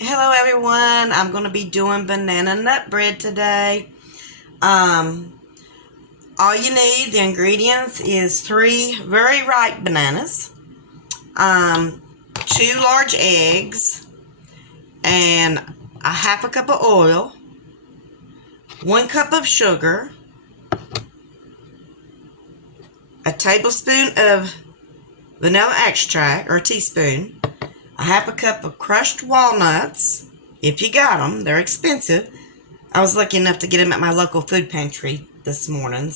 Hello everyone, I'm going to be doing banana nut bread today. All you need, the ingredients, is 3 very ripe bananas, 2 large eggs, and a half a cup of oil, 1 cup of sugar, a tablespoon of vanilla extract, or a teaspoon, a half a cup of crushed walnuts, if you got them. They're expensive. I was lucky enough to get them at my local food pantry this morning,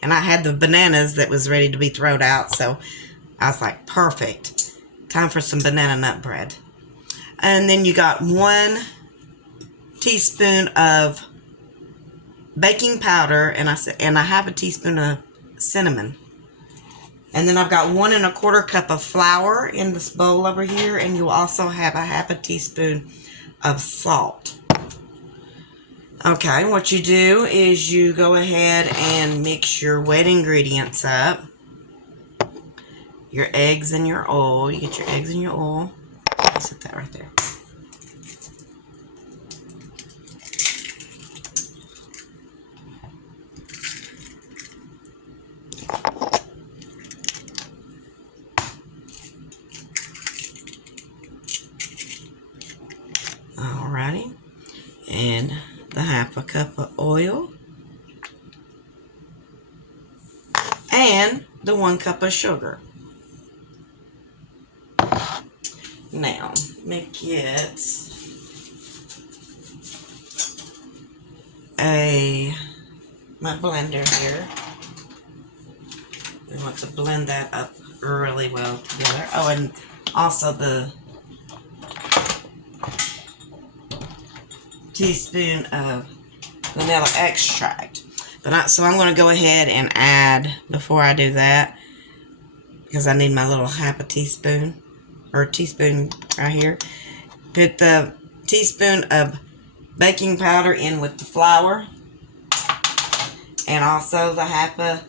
and I had the bananas that was ready to be thrown out, so I was like, perfect. Time for some banana nut bread. And then you got 1 teaspoon of baking powder and a half a teaspoon of cinnamon. And then I've got 1 1/4 cup of flour in this bowl over here, and you'll also have a half a teaspoon of salt. Okay, what you do is you go ahead and mix your wet ingredients up. Your eggs and your oil. You get your eggs and your oil. Set that right there. Alrighty. And the half a cup of oil. And the 1 cup of sugar. Now, make it my blender here. We want to blend that up really well together. Oh, and also the teaspoon of vanilla extract. So I'm going to go ahead and add, before I do that, because I need my little half a teaspoon, or teaspoon right here. Put the teaspoon of baking powder in with the flour, and also the half a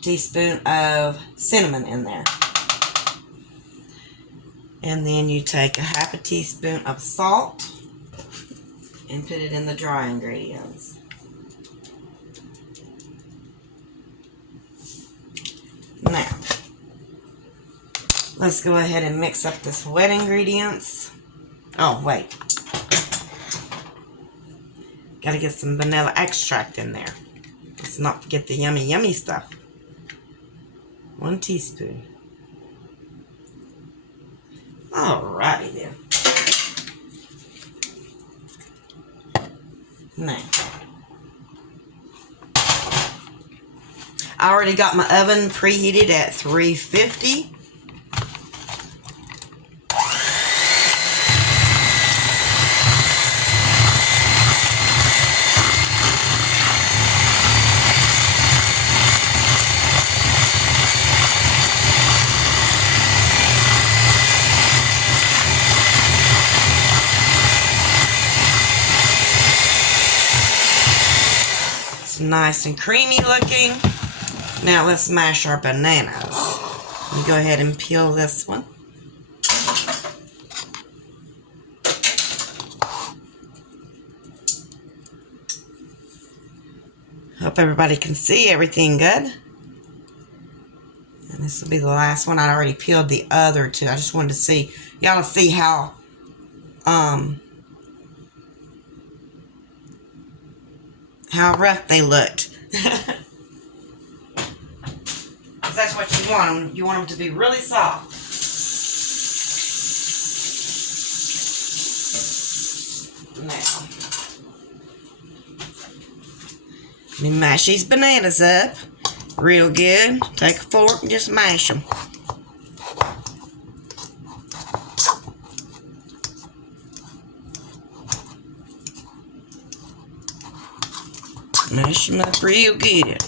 teaspoon of cinnamon in there. And then you take a half a teaspoon of salt and put it in the dry ingredients. Now, let's go ahead and mix up this wet ingredients. Oh, wait. Gotta get some vanilla extract in there. Let's not forget the yummy, yummy stuff. 1 teaspoon. Alrighty then. Now, I already got my oven preheated at 350. It's nice and creamy looking. Now let's mash our bananas. You go ahead and peel this one. Hope everybody can see everything good. And this will be the last one. I already peeled the other 2. I just wanted to see, y'all to see how rough they looked. That's what you want them. You want them to be really soft. Now, let me mash these bananas up real good. Take a fork and just mash them. Mash them up real good.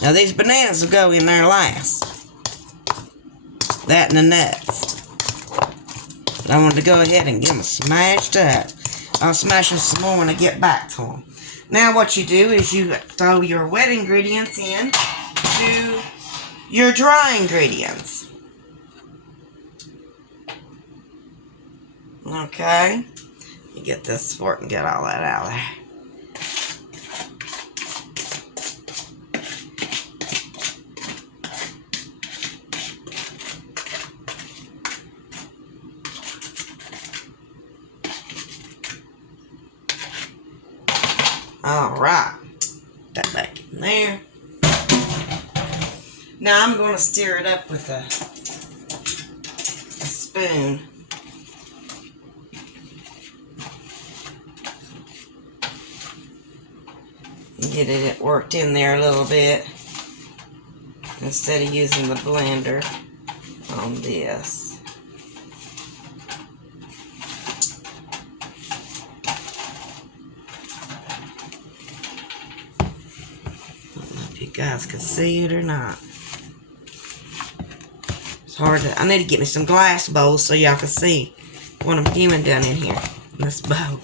Now these bananas will go in there last. That and the nuts. I wanted to go ahead and get them smashed up. I'll smash them some more when I get back to them. Now what you do is you throw your wet ingredients in to your dry ingredients. Okay. You get this fork and get all that out of there. Alright, that back in there. Now I'm going to stir it up with a spoon. And get it worked in there a little bit instead of using the blender on this. You guys can see it or not. It's hard to, I need to get me some glass bowls so y'all can see what I'm doing down in here in this bowl.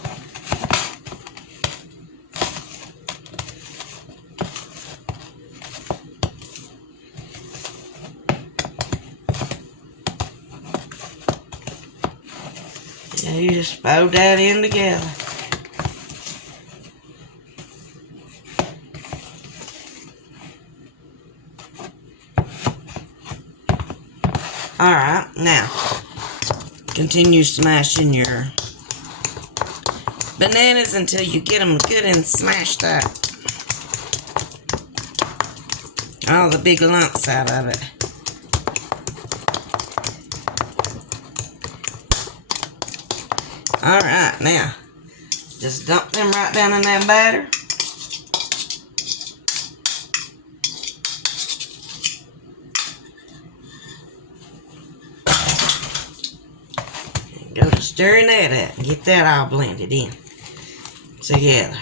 Yeah, you just fold that in together. Alright, now, continue smashing your bananas until you get them good and smashed up. All the big lumps out of it. Alright, now, just dump them right down in that batter. Go to stirring that up and get that all blended in together.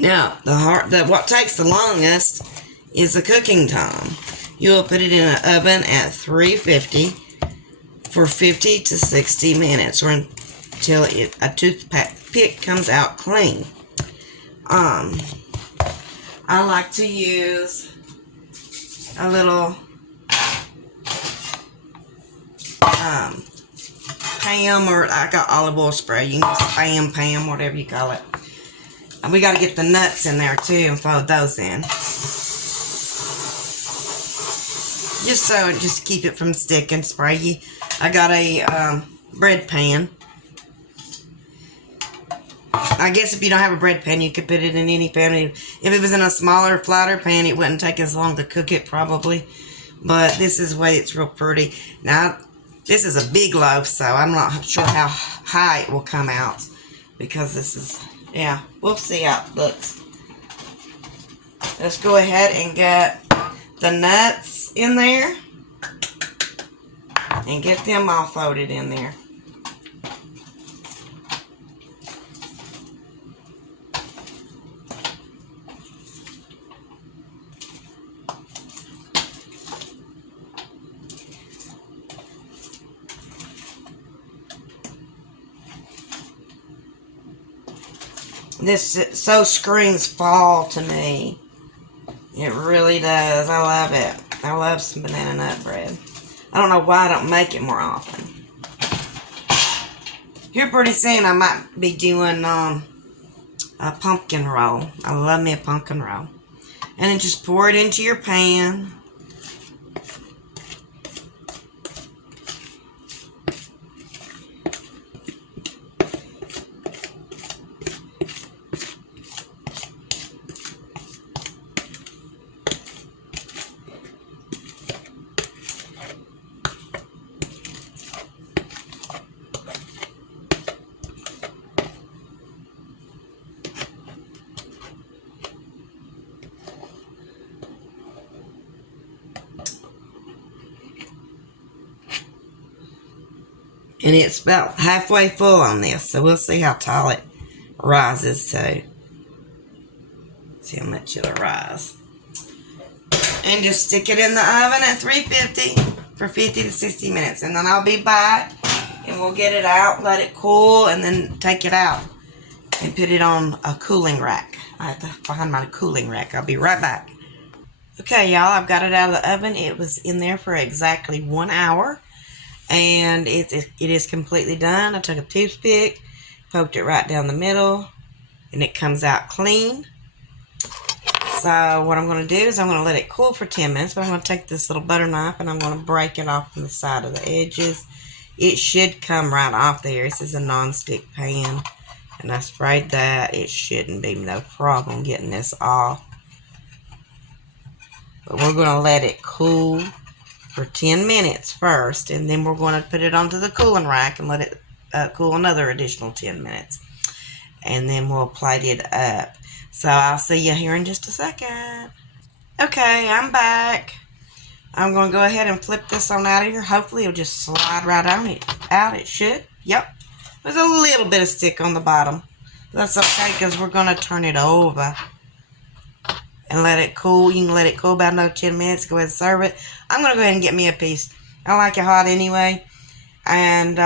Now, what takes the longest is the cooking time. You'll put it in an oven at 350 for 50 to 60 minutes or until a toothpick comes out clean. I like to use a little Pam, or I got olive oil spray. You can use Pam, whatever you call it. And we got to get the nuts in there too and fold those in. Just keep it from sticking. Spray. I got a bread pan. I guess if you don't have a bread pan, you could put it in any pan. If it was in a smaller, flatter pan, it wouldn't take as long to cook it probably. But this is the way it's real pretty. Now, this is a big loaf, so I'm not sure how high it will come out. Because this is, yeah, we'll see how it looks. Let's go ahead and get the nuts in there and get them all folded in there. This so screams fall to me. It really does. I love it. I love some banana nut bread. I don't know why I don't make it more often. Here pretty soon I might be doing a pumpkin roll. I love me a pumpkin roll. And then just pour it into your pan. And it's about halfway full on this, so we'll see how tall it rises. So, see how much it'll rise. And just stick it in the oven at 350 for 50 to 60 minutes. And then I'll be back and we'll get it out, let it cool, and then take it out and put it on a cooling rack. I have to find my cooling rack. I'll be right back. Okay, y'all, I've got it out of the oven. It was in there for exactly 1 hour. And it is completely done. I took a toothpick, poked it right down the middle, and it comes out clean. So what I'm going to do is I'm going to let it cool for 10 minutes, but I'm going to take this little butter knife and I'm going to break it off from the side of the edges. It should come right off there. This is a non-stick pan, and I sprayed that. It shouldn't be no problem getting this off. But we're going to let it cool for 10 minutes first, and then we're going to put it onto the cooling rack and let it cool another additional 10 minutes. And then we'll plate it up. So I'll see you here in just a second. Okay, I'm back. I'm going to go ahead and flip this on out of here. Hopefully it'll just slide right on it out. It should. Yep. There's a little bit of stick on the bottom. That's okay because we're going to turn it over and let it cool. You can let it cool about another 10 minutes. Go ahead and serve it. I'm going to go ahead and get me a piece. I like it hot anyway. And,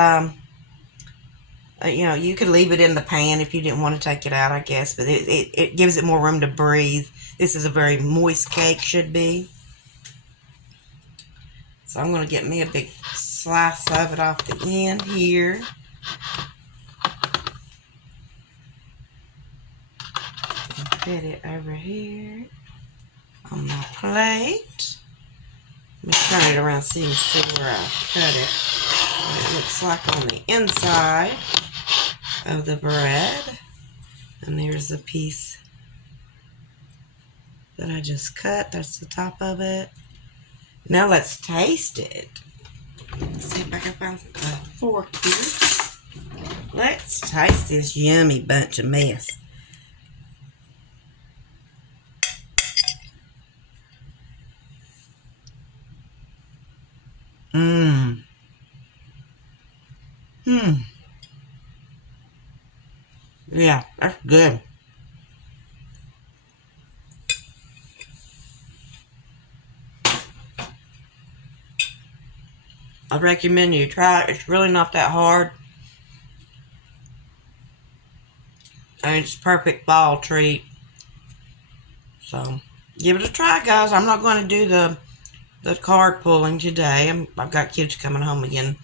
you know, you could leave it in the pan if you didn't want to take it out, I guess. But it gives it more room to breathe. This is a very moist cake, should be. So I'm going to get me a big slice of it off the end here. And put it over here on my plate. Let me turn it around so you can see where I cut it. What it looks like on the inside of the bread. And there's the piece that I just cut. That's the top of it. Now let's taste it. Let's see if I can find a fork here. Let's taste this yummy bunch of mess. Mmm. Yeah, that's good. I recommend you try it. It's really not that hard. And it's a perfect fall treat. So, give it a try, guys. I'm not going to do the card pulling today. I've got kids coming home again.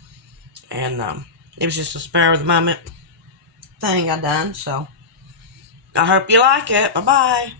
And it was just a spur of the moment thing I done. So, I hope you like it. Bye-bye.